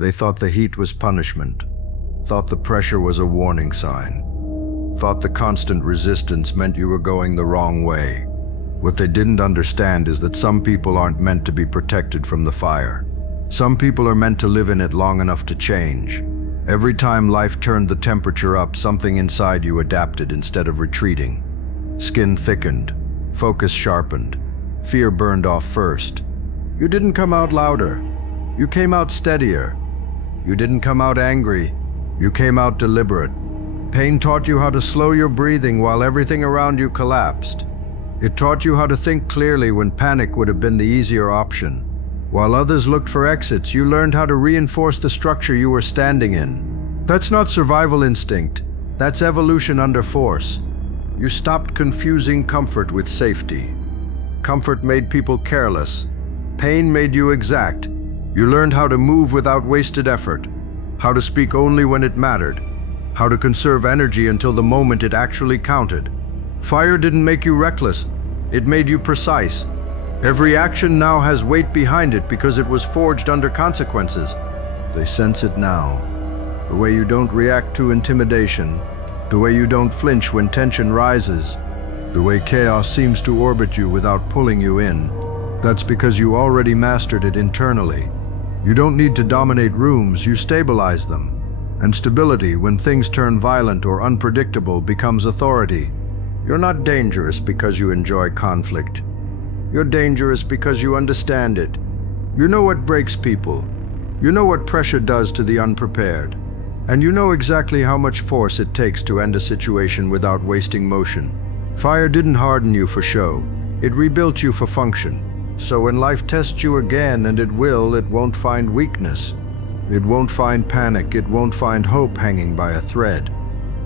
They thought the heat was punishment, thought the pressure was a warning sign, thought the constant resistance meant you were going the wrong way. What they didn't understand is that some people aren't meant to be protected from the fire. Some people are meant to live in it long enough to change. Every time life turned the temperature up, something inside you adapted instead of retreating. Skin thickened, focus sharpened, fear burned off first. You didn't come out louder. You came out steadier. You didn't come out angry. You came out deliberate. Pain taught you how to slow your breathing while everything around you collapsed. It taught you how to think clearly when panic would have been the easier option. While others looked for exits, you learned how to reinforce the structure you were standing in. That's not survival instinct. That's evolution under force. You stopped confusing comfort with safety. Comfort made people careless. Pain made you exact. You learned how to move without wasted effort, how to speak only when it mattered, how to conserve energy until the moment it actually counted. Fire didn't make you reckless, it made you precise. Every action now has weight behind it because it was forged under consequences. They sense it now. The way you don't react to intimidation, the way you don't flinch when tension rises, the way chaos seems to orbit you without pulling you in. That's because you already mastered it internally. You don't need to dominate rooms, you stabilize them. And stability, when things turn violent or unpredictable, becomes authority. You're not dangerous because you enjoy conflict. You're dangerous because you understand it. You know what breaks people. You know what pressure does to the unprepared. And you know exactly how much force it takes to end a situation without wasting motion. Fire didn't harden you for show. It rebuilt you for function. So when life tests you again, and it won't find weakness. It won't find panic. It won't find hope hanging by a thread.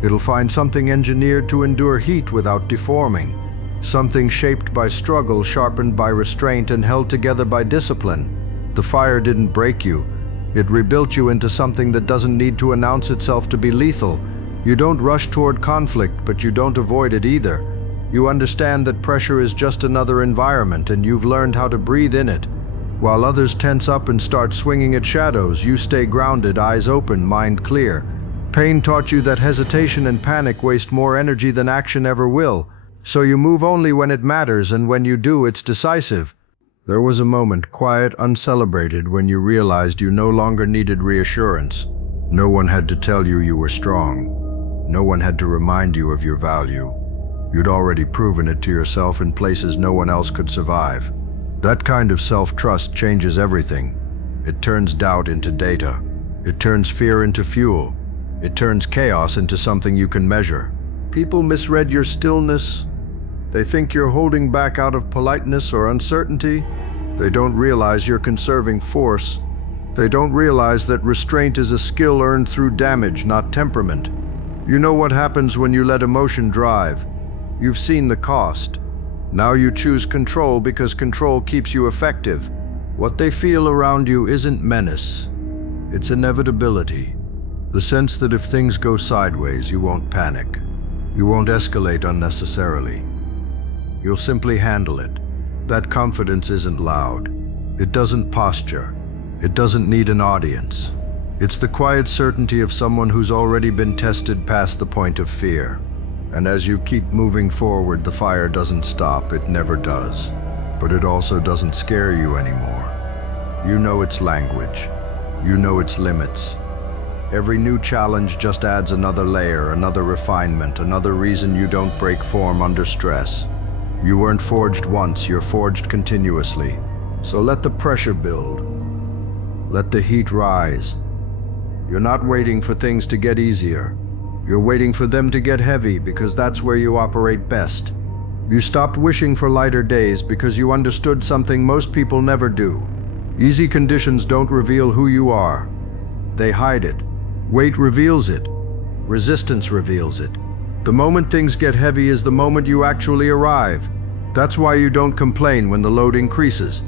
It'll find something engineered to endure heat without deforming. Something shaped by struggle, sharpened by restraint, and held together by discipline. The fire didn't break you. It rebuilt you into something that doesn't need to announce itself to be lethal. You don't rush toward conflict, but you don't avoid it either. You understand that pressure is just another environment, and you've learned how to breathe in it. While others tense up and start swinging at shadows, you stay grounded, eyes open, mind clear. Pain taught you that hesitation and panic waste more energy than action ever will. So you move only when it matters, and when you do, it's decisive. There was a moment, quiet, uncelebrated, when you realized you no longer needed reassurance. No one had to tell you you were strong. No one had to remind you of your value. You'd already proven it to yourself in places no one else could survive. That kind of self-trust changes everything. It turns doubt into data. It turns fear into fuel. It turns chaos into something you can measure. People misread your stillness. They think you're holding back out of politeness or uncertainty. They don't realize you're conserving force. They don't realize that restraint is a skill earned through damage, not temperament. You know what happens when you let emotion drive. You've seen the cost. Now you choose control because control keeps you effective. What they feel around you isn't menace. It's inevitability. The sense that if things go sideways, you won't panic. You won't escalate unnecessarily. You'll simply handle it. That confidence isn't loud. It doesn't posture. It doesn't need an audience. It's the quiet certainty of someone who's already been tested past the point of fear. And as you keep moving forward, the fire doesn't stop. It never does. But it also doesn't scare you anymore. You know its language. You know its limits. Every new challenge just adds another layer, another refinement, another reason you don't break form under stress. You weren't forged once, you're forged continuously. So let the pressure build. Let the heat rise. You're not waiting for things to get easier. You're waiting for them to get heavy, because that's where you operate best. You stopped wishing for lighter days because you understood something most people never do. Easy conditions don't reveal who you are. They hide it. Weight reveals it. Resistance reveals it. The moment things get heavy is the moment you actually arrive. That's why you don't complain when the load increases.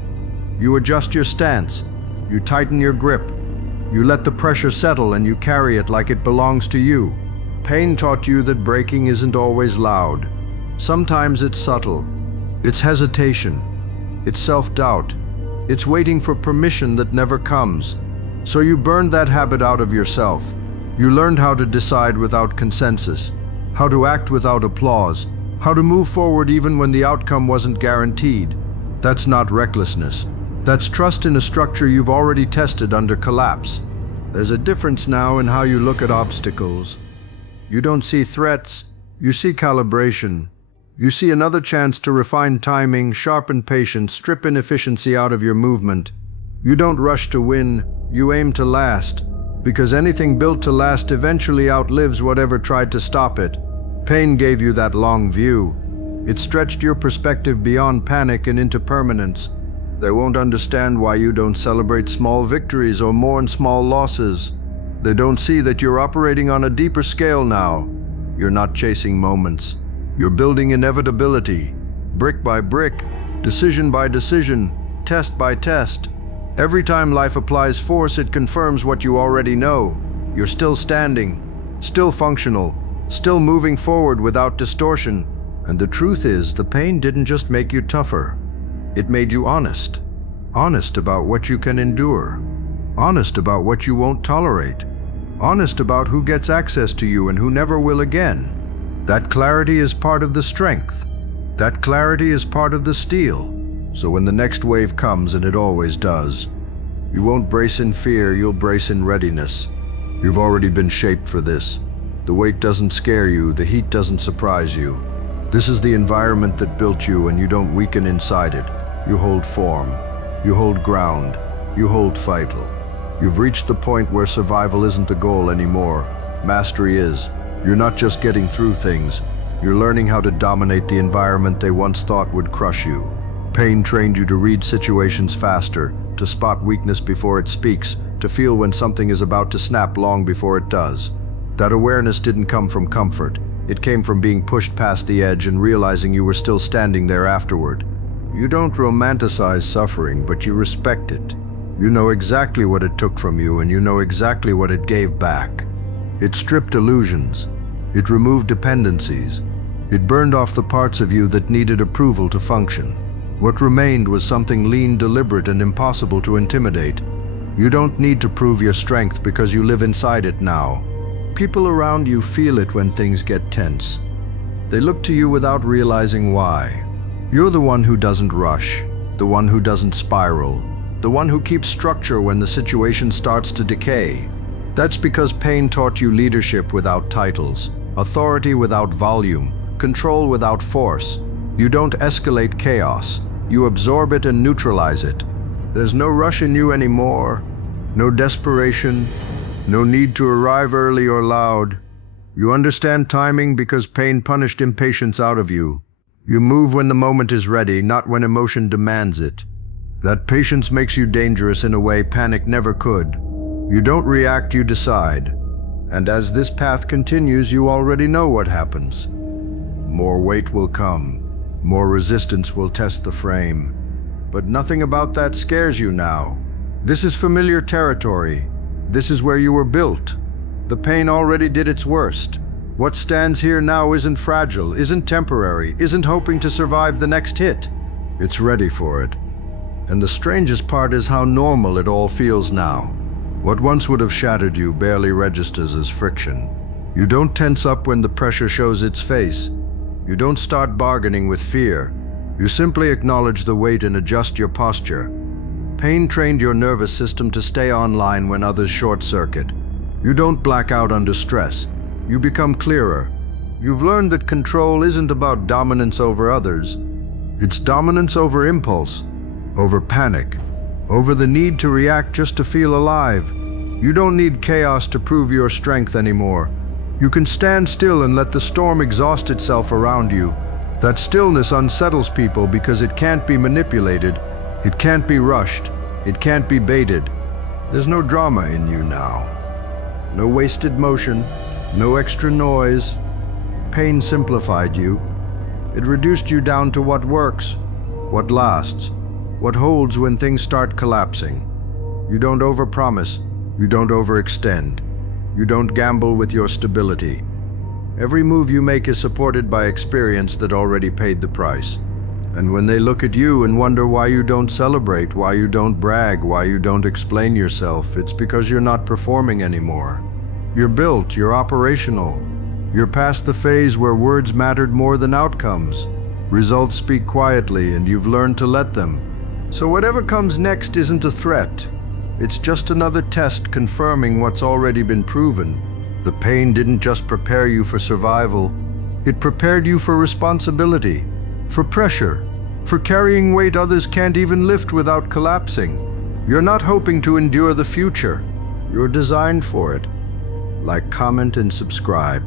You adjust your stance. You tighten your grip. You let the pressure settle and you carry it like it belongs to you. Pain taught you that breaking isn't always loud. Sometimes it's subtle. It's hesitation. It's self-doubt. It's waiting for permission that never comes. So you burned that habit out of yourself. You learned how to decide without consensus, how to act without applause, how to move forward even when the outcome wasn't guaranteed. That's not recklessness. That's trust in a structure you've already tested under collapse. There's a difference now in how you look at obstacles. You don't see threats, you see calibration. You see another chance to refine timing, sharpen patience, strip inefficiency out of your movement. You don't rush to win, you aim to last, because anything built to last eventually outlives whatever tried to stop it. Pain gave you that long view. It stretched your perspective beyond panic and into permanence. They won't understand why you don't celebrate small victories or mourn small losses. They don't see that you're operating on a deeper scale now. You're not chasing moments. You're building inevitability, brick by brick, decision by decision, test by test. Every time life applies force, it confirms what you already know. You're still standing, still functional, still moving forward without distortion. And the truth is, the pain didn't just make you tougher. It made you honest. Honest about what you can endure. Honest about what you won't tolerate. Honest about who gets access to you and who never will again. That clarity is part of the strength. That clarity is part of the steel. So when the next wave comes, and it always does, you won't brace in fear, you'll brace in readiness. You've already been shaped for this. The weight doesn't scare you, the heat doesn't surprise you. This is the environment that built you, and you don't weaken inside it. You hold form. You hold ground. You hold vital. You've reached the point where survival isn't the goal anymore. Mastery is. You're not just getting through things. You're learning how to dominate the environment they once thought would crush you. Pain trained you to read situations faster, to spot weakness before it speaks, to feel when something is about to snap long before it does. That awareness didn't come from comfort. It came from being pushed past the edge and realizing you were still standing there afterward. You don't romanticize suffering, but you respect it. You know exactly what it took from you, and you know exactly what it gave back. It stripped illusions. It removed dependencies. It burned off the parts of you that needed approval to function. What remained was something lean, deliberate, and impossible to intimidate. You don't need to prove your strength because you live inside it now. People around you feel it when things get tense. They look to you without realizing why. You're the one who doesn't rush, the one who doesn't spiral, the one who keeps structure when the situation starts to decay. That's because pain taught you leadership without titles, authority without volume, control without force. You don't escalate chaos. You absorb it and neutralize it. There's no rush in you anymore, no desperation, no need to arrive early or loud. You understand timing because pain punished impatience out of you. You move when the moment is ready, not when emotion demands it. That patience makes you dangerous in a way panic never could. You don't react, you decide. And as this path continues, you already know what happens. More weight will come. More resistance will test the frame. But nothing about that scares you now. This is familiar territory. This is where you were built. The pain already did its worst. What stands here now isn't fragile, isn't temporary, isn't hoping to survive the next hit. It's ready for it. And the strangest part is how normal it all feels now. What once would have shattered you barely registers as friction. You don't tense up when the pressure shows its face. You don't start bargaining with fear. You simply acknowledge the weight and adjust your posture. Pain trained your nervous system to stay online when others short-circuit. You don't black out under stress. You become clearer. You've learned that control isn't about dominance over others. It's dominance over impulse, over panic, over the need to react just to feel alive. You don't need chaos to prove your strength anymore. You can stand still and let the storm exhaust itself around you. That stillness unsettles people because it can't be manipulated. It can't be rushed. It can't be baited. There's no drama in you now. No wasted motion, no extra noise. Pain simplified you. It reduced you down to what works, what lasts, what holds when things start collapsing. You don't overpromise. You don't overextend. You don't gamble with your stability. Every move you make is supported by experience that already paid the price. And when they look at you and wonder why you don't celebrate, why you don't brag, why you don't explain yourself, it's because you're not performing anymore. You're built, you're operational. You're past the phase where words mattered more than outcomes. Results speak quietly, and you've learned to let them. So whatever comes next isn't a threat. It's just another test confirming what's already been proven. The pain didn't just prepare you for survival. It prepared you for responsibility, for pressure, for carrying weight others can't even lift without collapsing. You're not hoping to endure the future. You're designed for it. Like, comment, and subscribe.